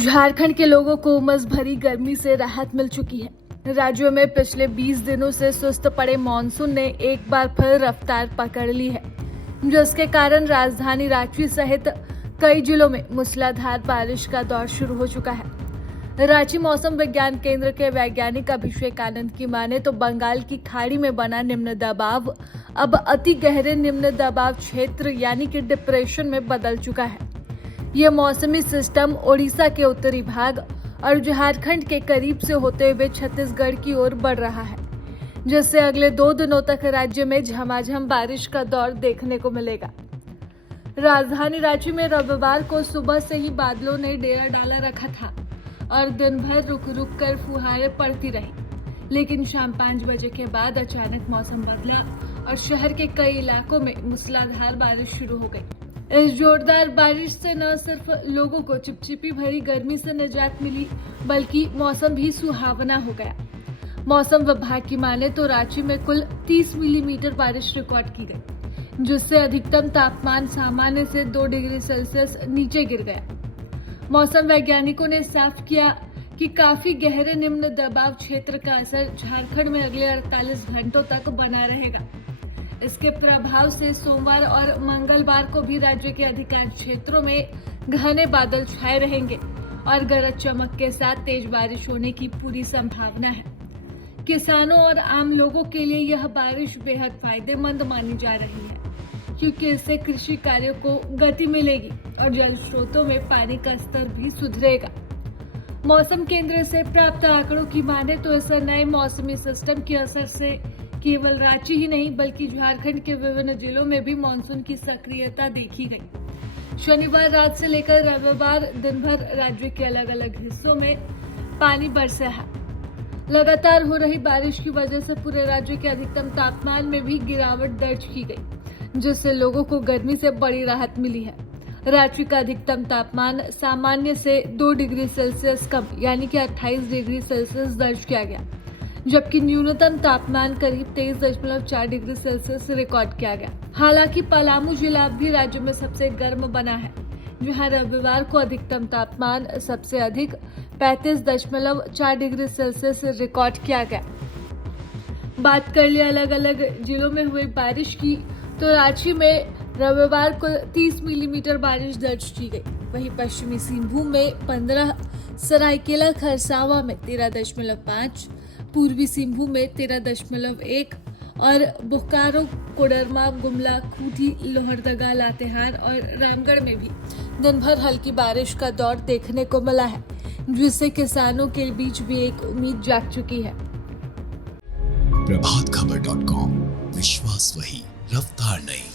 झारखंड के लोगों को उमस भरी गर्मी से राहत मिल चुकी है। राज्य में पिछले 20 दिनों से सुस्त पड़े मानसून ने एक बार फिर रफ्तार पकड़ ली है, जिसके कारण राजधानी रांची सहित कई जिलों में मूसलाधार बारिश का दौर शुरू हो चुका है। रांची मौसम विज्ञान केंद्र के वैज्ञानिक अभिषेक आनंद की माने तो बंगाल की खाड़ी में बना निम्न दबाव अब अति गहरे निम्न दबाव क्षेत्र यानी कि डिप्रेशन में बदल चुका है। यह मौसमी सिस्टम ओडिशा के उत्तरी भाग और झारखंड के करीब से होते हुए छत्तीसगढ़ की ओर बढ़ रहा है, जिससे अगले 2 दिनों तक राज्य में झमाझम बारिश का दौर देखने को मिलेगा। राजधानी रांची में रविवार को सुबह से ही बादलों ने डेरा डाला रखा था और दिन भर रुक रुक कर फुहारें पड़ती रही, लेकिन शाम 5 बजे के बाद अचानक मौसम बदला और शहर के कई इलाकों में मूसलाधार बारिश शुरू हो गई। इस जोरदार बारिश से न सिर्फ लोगों को चिपचिपी भरी गर्मी से निजात मिली, बल्कि मौसम भी सुहावना हो गया। मौसम विभाग की माने तो रांची में कुल 30 मिलीमीटर बारिश रिकॉर्ड की गई, जिससे अधिकतम तापमान सामान्य से 2 डिग्री सेल्सियस नीचे गिर गया। मौसम वैज्ञानिकों ने साफ किया कि काफी गहरे निम्न दबाव क्षेत्र का असर झारखंड में अगले 48 घंटों तक बना रहेगा। इसके प्रभाव से सोमवार और मंगलवार को भी राज्य के अधिकांश क्षेत्रों में घने बादल छाए रहेंगे और गरज चमक के साथ तेज बारिश होने की पूरी संभावना है। किसानों और आम लोगों के लिए यह बारिश बेहद फायदेमंद मानी जा रही है, क्योंकि इससे कृषि कार्यों को गति मिलेगी और जल स्रोतों में पानी का स्तर भी सुधरेगा। मौसम केंद्र से प्राप्त आंकड़ों की माने तो इस नए मौसमी सिस्टम के असर से केवल रांची ही नहीं बल्कि झारखंड के विभिन्न जिलों में भी मानसून की सक्रियता देखी गई। शनिवार रात से लेकर रविवार दिन भर राज्य के अलग अलग हिस्सों में पानी बरसा है। लगातार हो रही बारिश की वजह से पूरे राज्य के अधिकतम तापमान में भी गिरावट दर्ज की गई, जिससे लोगों को गर्मी से बड़ी राहत मिली है। रांची का अधिकतम तापमान सामान्य से 2 डिग्री सेल्सियस कम यानी कि 28 डिग्री सेल्सियस दर्ज किया गया, जबकि न्यूनतम तापमान करीब 23.4 डिग्री सेल्सियस रिकॉर्ड किया गया। हालांकि पलामू जिला भी राज्य में सबसे गर्म बना है, जहां रविवार को अधिकतम तापमान सबसे अधिक 35.4 डिग्री सेल्सियस रिकॉर्ड किया गया। बात कर ले अलग अलग जिलों में हुई बारिश की, तो रांची में रविवार को 30 मिलीमीटर बारिश दर्ज की गई। वहीं पश्चिमी सिंहभूम में 15, सरायकेला खरसावां में 13.5, पूर्वी सिंहभूम में 13.1 और बोकारो, कोडरमा, गुमला, खूंटी, लोहरदगा, लातेहार और रामगढ़ में भी दिन भर हल्की बारिश का दौर देखने को मिला है, जिससे किसानों के बीच भी एक उम्मीद जाग चुकी है। प्रभातखबर.com, विश्वास वही, रफ्तार नहीं।